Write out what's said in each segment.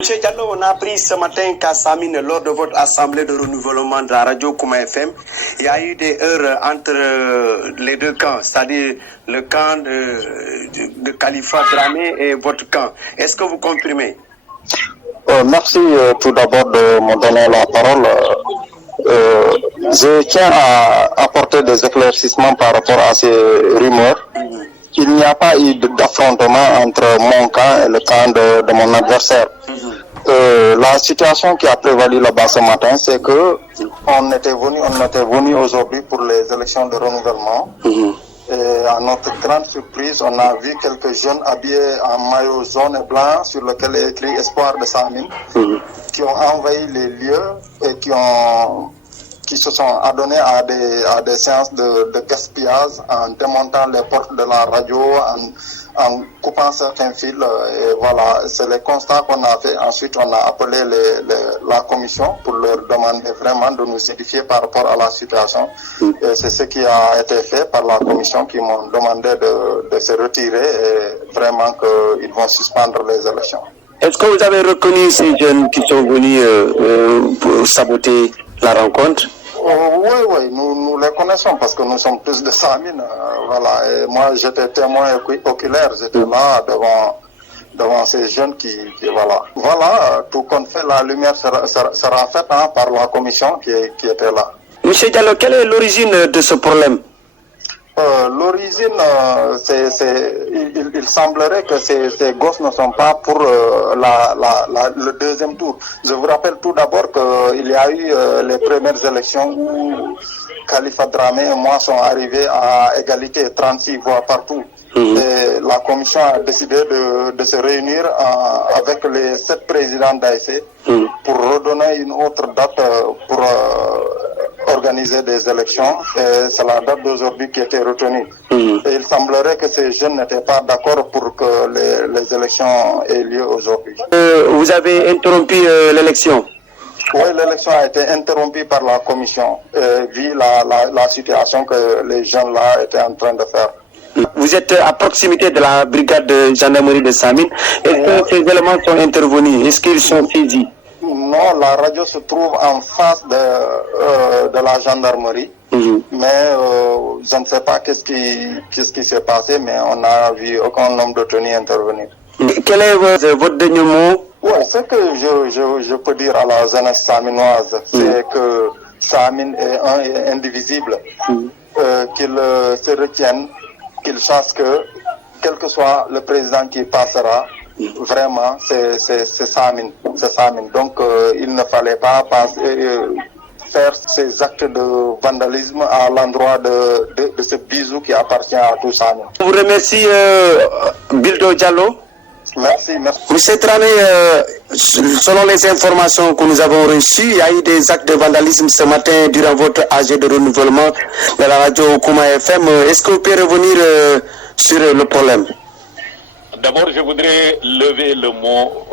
Monsieur Diallo, on a appris ce matin qu'à Samine, lors de votre assemblée de renouvellement de la radio Kouma FM, il y a eu des heurts entre les deux camps, c'est-à-dire le camp de Khalifa Dramé et votre camp. Est-ce que vous comprimez? Merci tout d'abord de me donner la parole. Je tiens à apporter des éclaircissements par rapport à ces rumeurs. Il n'y a pas eu d'affrontement entre mon camp et le camp de mon adversaire. La situation qui a prévalu là-bas ce matin, c'est que on était venu aujourd'hui pour les élections de renouvellement. Et à notre grande surprise, on a vu quelques jeunes habillés en maillot jaune et blanc sur lequel est écrit Espoir de Samine, qui ont envahi les lieux et qui se sont adonnés à des séances de gaspillage en démontant les portes de la radio, en coupant certains fils. Et voilà, c'est les constats qu'on a fait. Ensuite, on a appelé la commission pour leur demander vraiment de nous édifier par rapport à la situation. Et c'est ce qui a été fait par la commission qui m'ont demandé de se retirer et vraiment qu'ils vont suspendre les élections. Est-ce que vous avez reconnu ces jeunes qui sont venus pour saboter la rencontre? Oui, nous les connaissons parce que nous sommes tous de Samine. Voilà. Et moi, j'étais témoin oculaire, j'étais là devant ces jeunes qui voilà. Voilà, tout compte fait, la lumière sera faite par la commission qui était là. Monsieur Diallo, quelle est l'origine de ce problème? L'origine, il semblerait que ces gosses ne sont pas pour le deuxième tour. Je vous rappelle tout d'abord qu'il y a eu les premières élections où Khalifa Dramé et moi sont arrivés à égalité, 36 voix partout. Et la commission a décidé de se réunir avec les 7 présidents d'AIC pour redonner une autre date pour organiser des élections. Et c'est la date d'aujourd'hui qui a été retenue. Et il semblerait que ces jeunes n'étaient pas d'accord pour que les élections aient lieu aujourd'hui. Vous avez interrompu l'élection? Oui, l'élection a été interrompue par la commission, vu la situation que les jeunes là étaient en train de faire. Vous êtes à proximité de la brigade de gendarmerie de Samine. Est-ce que ces éléments sont intervenus? Est-ce qu'ils sont saisis? Non, la radio se trouve en face de la gendarmerie. Mais je ne sais pas qu'est-ce qui s'est passé, mais on n'a vu aucun homme détenu intervenir. Quel est votre dernier mot? Oui, ce que je peux dire à la jeunesse saminoise, c'est que Samine est indivisible, qu'ils se retiennent, qu'ils sachent que, quel que soit le président qui passera, vraiment, c'est Samine. Donc, il ne fallait pas faire ces actes de vandalisme à l'endroit de ce bijou qui appartient à tout Samine. Je vous remercie, Bildo Diallo. Merci. Monsieur Dramé, selon les informations que nous avons reçues, il y a eu des actes de vandalisme ce matin durant votre AG de renouvellement de la radio Kouma FM. Est-ce que vous pouvez revenir sur le problème? D'abord, je voudrais lever le mot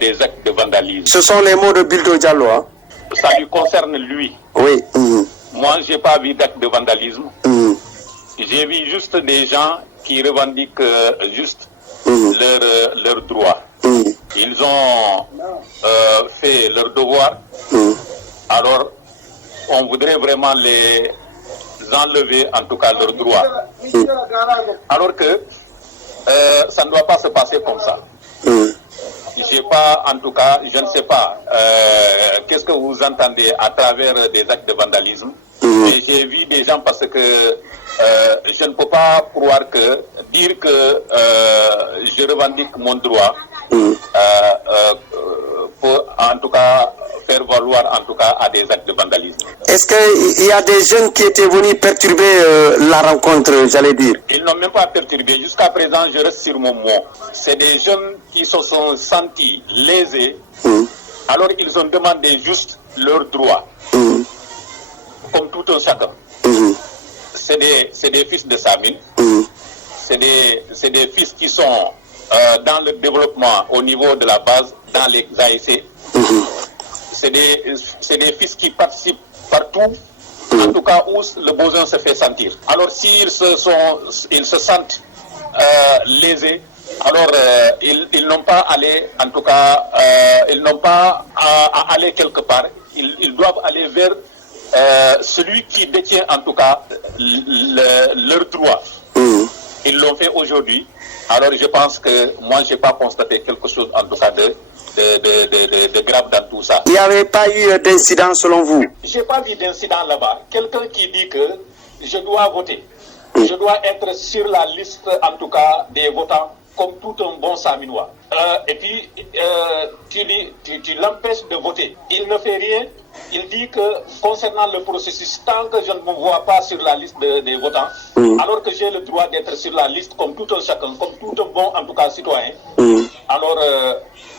des actes de vandalisme. Ce sont les mots de Bildo Diallo, hein? Ça lui concerne lui. Oui. Moi, je n'ai pas vu d'acte de vandalisme. J'ai vu juste des gens qui revendiquent juste leurs droits. Ils ont fait leur devoir. Alors, on voudrait vraiment les enlever, en tout cas, leurs droits. Alors que ça ne doit pas se passer comme ça. J'ai pas, en tout cas, je ne sais pas qu'est-ce que vous entendez à travers des actes de vandalisme. Mais j'ai vu des gens parce que je ne peux pas dire que je revendique mon droit pour en tout cas faire valoir en tout cas à des actes de vandalisme. Est-ce qu'il y a des jeunes qui étaient venus perturber la rencontre, j'allais dire? Ils n'ont même pas perturbé. Jusqu'à présent, je reste sur mon mot. C'est des jeunes qui se sont sentis lésés. Alors ils ont demandé juste leurs droits. Comme tout un chacun. C'est des fils de Samine. C'est des fils qui sont dans le développement au niveau de la base, dans les AIC. C'est des fils qui participent partout, en tout cas où le besoin se fait sentir. Alors s'ils se sentent lésés, Alors, ils n'ont pas allé, en tout cas, ils n'ont pas à aller quelque part. Ils doivent aller vers celui qui détient, en tout cas, leurs droits. Ils l'ont fait aujourd'hui. Alors, je pense que moi, je n'ai pas constaté quelque chose, en tout cas, de grave dans tout ça. Il n'y avait pas eu d'incident selon vous? Je n'ai pas vu d'incident là-bas. Quelqu'un qui dit que je dois voter. Je dois être sur la liste, en tout cas, des votants, comme tout un bon Saminois. Et puis, tu l'empêches de voter. Il ne fait rien. Il dit que concernant le processus, tant que je ne me vois pas sur la liste des votants, alors que j'ai le droit d'être sur la liste comme tout un chacun, comme tout un bon, en tout cas, citoyen, alors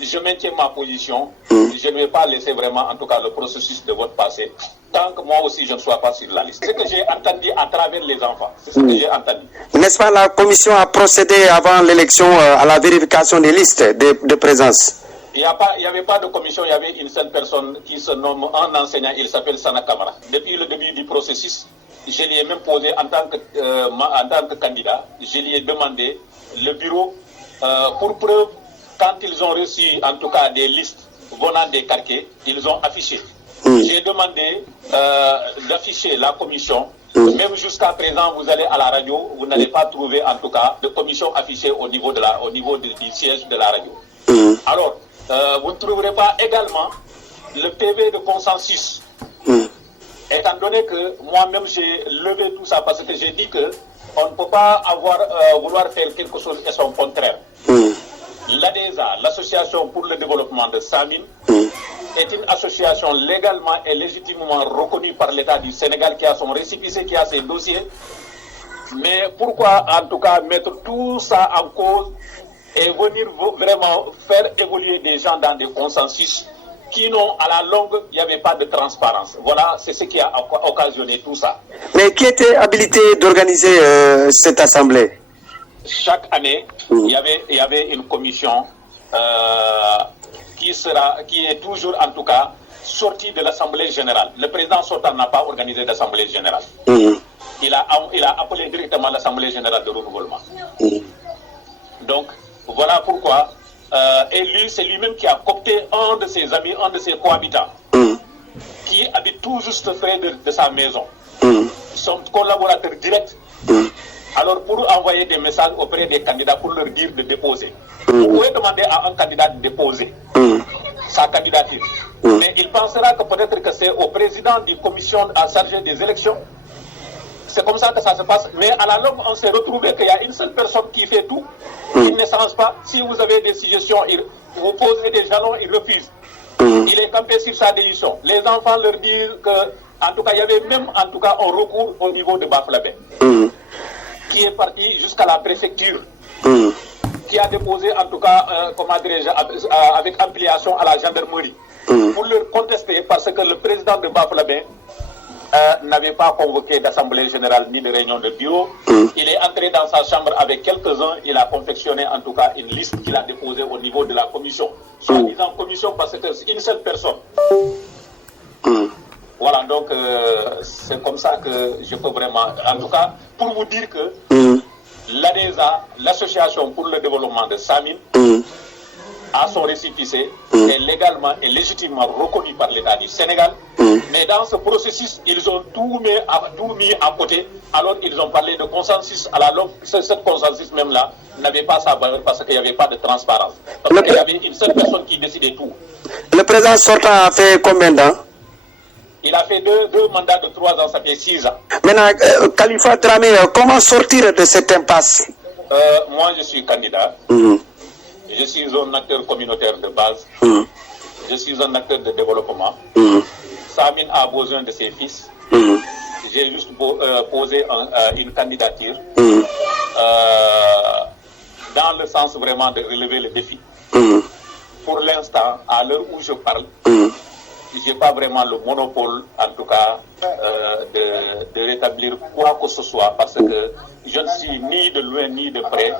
je maintiens ma position. Je ne vais pas laisser vraiment, en tout cas, le processus de vote passer, tant que moi aussi je ne sois pas sur la liste. C'est ce que j'ai entendu à travers les enfants. C'est ce que j'ai entendu. N'est-ce pas, la commission a procédé avant l'élection à la vérification des listes de présence? Il n'y avait pas de commission, il y avait une seule personne qui se nomme un enseignant, il s'appelle Sana Kamara. Depuis le début du processus, je lui ai même posé en tant que candidat, je lui ai demandé le bureau pour preuve, quand ils ont reçu en tout cas des listes venant des quartiers, ils ont affiché. J'ai demandé d'afficher la commission. Même jusqu'à présent, vous allez à la radio, vous n'allez pas trouver en tout cas de commission affichée au niveau du siège de la radio. Alors, vous ne trouverez pas également le PV de consensus. Étant donné que moi-même j'ai levé tout ça parce que j'ai dit que on ne peut pas vouloir faire quelque chose et son contraire. L'ADESA, l'Association pour le développement de Samine, est une association légalement et légitimement reconnue par l'État du Sénégal qui a son récépissé, qui a ses dossiers. Mais pourquoi en tout cas mettre tout ça en cause et venir vraiment faire évoluer des gens dans des consensus qui n'ont, à la longue, il n'y avait pas de transparence. Voilà, c'est ce qui a occasionné tout ça. Mais qui était habilité d'organiser cette assemblée? Chaque année, il y avait une commission qui est toujours, en tout cas, sortie de l'Assemblée générale. Le président sortant n'a pas organisé d'Assemblée générale. Il a appelé directement l'Assemblée générale de renouvellement. Donc, voilà pourquoi. Et lui, c'est lui-même qui a coopté un de ses amis, un de ses cohabitants, qui habite tout juste près de sa maison. Son collaborateur direct. Alors, pour envoyer des messages auprès des candidats pour leur dire de déposer. Vous pouvez demander à un candidat de déposer sa candidature. Mais il pensera que peut-être que c'est au président d'une commission à charger des élections. C'est comme ça que ça se passe. Mais à la longue, on s'est retrouvé qu'il y a une seule personne qui fait tout. Il ne change pas. Si vous avez des suggestions, vous posez des jalons, il refuse. Il est campé sur sa décision. Les enfants leur disent que, en tout cas, il y avait même en tout cas un recours au niveau de Baflabé, qui est parti jusqu'à la préfecture, qui a déposé en tout cas, avec ampliation à la gendarmerie, pour leur contester parce que le président de Baflabé n'avait pas convoqué d'assemblée générale ni de réunion de bureau. Il est entré dans sa chambre avec quelques-uns. Il a confectionné en tout cas une liste qu'il a déposée au niveau de la commission. Soi-disant commission parce que c'est une seule personne. Voilà, donc c'est comme ça que je peux vraiment... En tout cas, pour vous dire que l'ADESA, l'Association pour le développement de Samine, a son récépissé, est légalement et légitimement reconnu par l'État du Sénégal. Mais dans ce processus, ils ont tout mis à côté. Alors ils ont parlé de consensus. À la longue, ce consensus même-là n'avait pas sa valeur parce qu'il n'y avait pas de transparence. Parce qu'il y avait une seule personne qui décidait tout. Le président sortant a fait combien d'ans? Il a fait deux mandats de 3 ans, ça fait 6 ans. Maintenant, Khalifa Dramé, comment sortir de cette impasse? Moi, je suis candidat. Je suis un acteur communautaire de base. Je suis un acteur de développement. Samine a besoin de ses fils. J'ai juste posé une candidature dans le sens vraiment de relever le défi. Pour l'instant, à l'heure où je parle, je n'ai pas vraiment le monopole, en tout cas, de rétablir quoi que ce soit, parce que je ne suis ni de loin ni de près,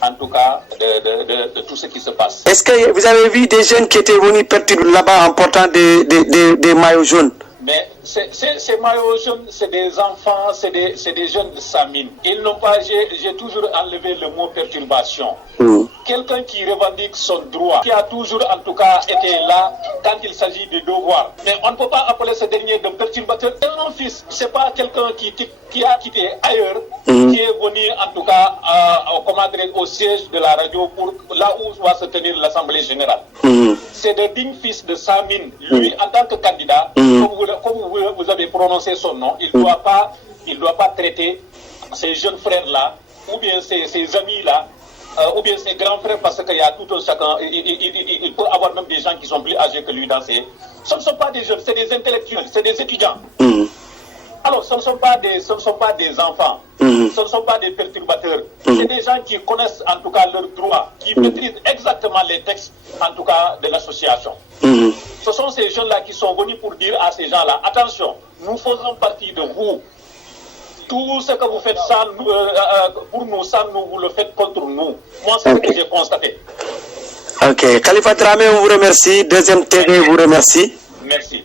en tout cas, de tout ce qui se passe. Est-ce que vous avez vu des jeunes qui étaient venus perturber là-bas en portant des maillots jaunes? Mais ces maillots jaunes, c'est des enfants, c'est des jeunes de Samine. Ils n'ont pas, j'ai toujours enlevé le mot perturbation. Quelqu'un qui revendique son droit, qui a toujours en tout cas été là quand il s'agit de devoirs. Mais on ne peut pas appeler ce dernier de perturbateur. Mon fils, c'est pas quelqu'un qui a quitté ailleurs, qui est venu en tout cas au siège de la radio pour là où va se tenir l'Assemblée générale. C'est le digne fils de Samine. Lui, en tant que candidat, comme vous avez prononcé son nom, il ne doit pas traiter ces jeunes frères-là, ou bien ces amis-là, ou bien ses grands frères, parce qu'il y a tout un chacun, il peut avoir même des gens qui sont plus âgés que lui dans ces... Ce ne sont pas des jeunes, c'est des intellectuels, c'est des étudiants. Alors, ce ne sont pas des enfants, ce ne sont pas des perturbateurs, c'est des gens qui connaissent en tout cas leurs droits, qui maîtrisent exactement les textes, en tout cas, de l'association. Ce sont ces jeunes-là qui sont venus pour dire à ces gens-là, attention, nous faisons partie de vous. Tout ce que vous faites pour nous, ça, vous le faites contre nous. Moi, c'est ce que j'ai constaté. Ok. Khalifa Dramé, on vous remercie. Deuxième TV vous remercie. Merci.